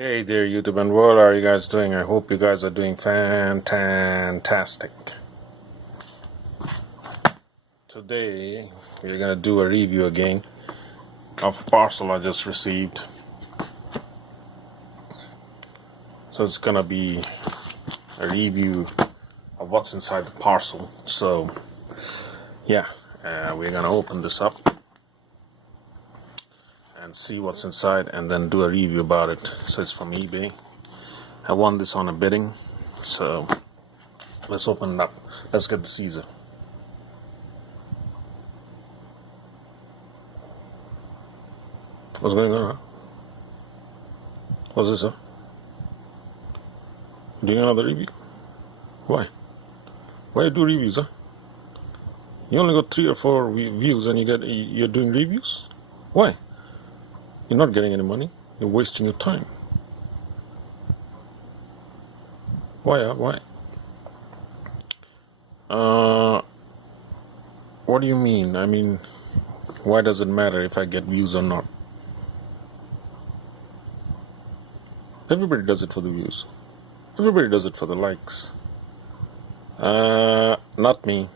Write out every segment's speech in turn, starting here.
Hey there, YouTube and world. How are you guys doing? I hope you guys are doing fantastic. Today, we're gonna do a review again of a parcel I just received. So it's gonna be a review of what's inside the parcel. So, yeah, we're gonna open this up and see what's inside and then do a review about it. So it's from eBay. I won this on a bidding, so let's open it up. Let's get the Caesar. What's going on? Huh? What's this, sir? Doing another review? Why? Why you do reviews, huh? You only got 3 or 4 views and you're doing reviews? Why? You're not getting any money. You're wasting your time. Why? What do you mean? I mean, why does it matter if I get views or not? Everybody does it for the views. Everybody does it for the likes. Not me.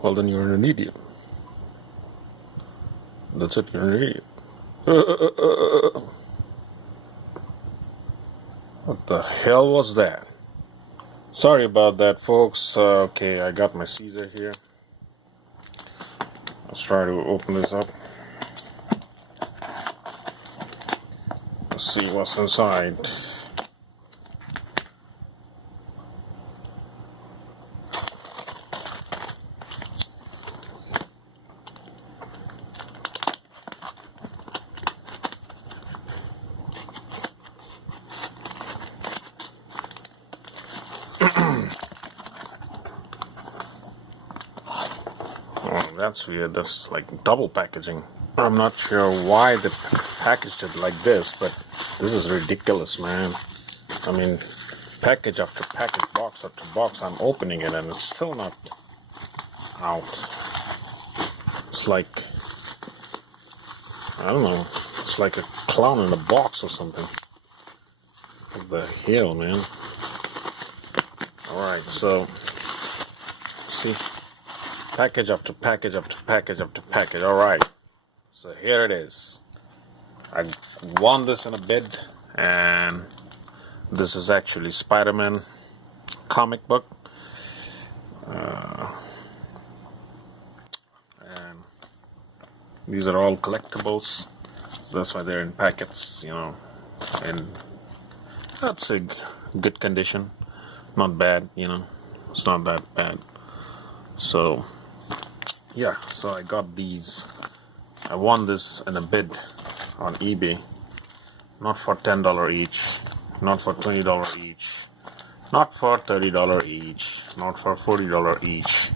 Well, then you're an idiot. That's it, you're an idiot. What the hell was that? Sorry about that, folks. Okay, I got my Caesar here. Let's try to open this up. Let's see what's inside. Oh, that's weird. That's like double packaging. I'm not sure why they packaged it like this, but this is ridiculous, man. I mean, package after package, box after box, I'm opening it and it's still not out. It's like, I don't know, it's like a clown in a box or something. What the hell, man? Alright, so, see, package after package after package after package. Alright, so here it is. I won this in a bid, and this is actually Spider-Man comic book. And these are all collectibles, so that's why they're in packets, you know, and that's a good condition. Not bad, you know, it's not that bad. So, yeah, so I got these. I won this in a bid on eBay, not for $10 each, not for $20 each, not for $30 each, not for $40 each,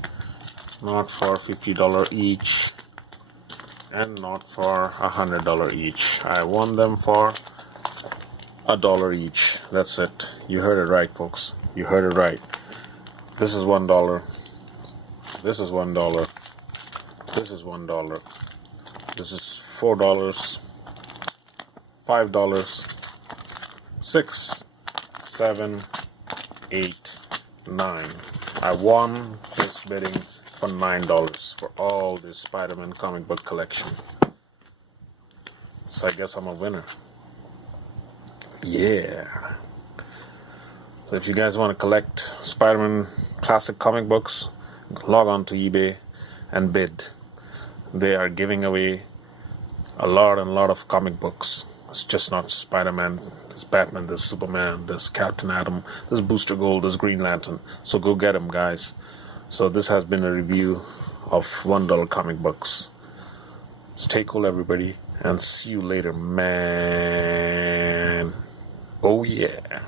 not for $50 each, and not for $100 each. I won them for $1 each. That's it. You heard it right, folks. You heard it right. This is $1. This is $1. This is $1. This is $4. $5, 6, 7, 8, 9. I won this bidding for $9 for all this Spider-Man comic book collection. So I guess I'm a winner. Yeah. So if you guys want to collect Spider-Man classic comic books, log on to eBay and bid. They are giving away a lot of comic books. It's just not Spider-Man, there's Batman, there's Superman, there's Captain Atom, there's Booster Gold, there's Green Lantern. So go get them, guys. So this has been a review of $1 comic books. Stay cool, everybody, and see you later, man. Oh yeah.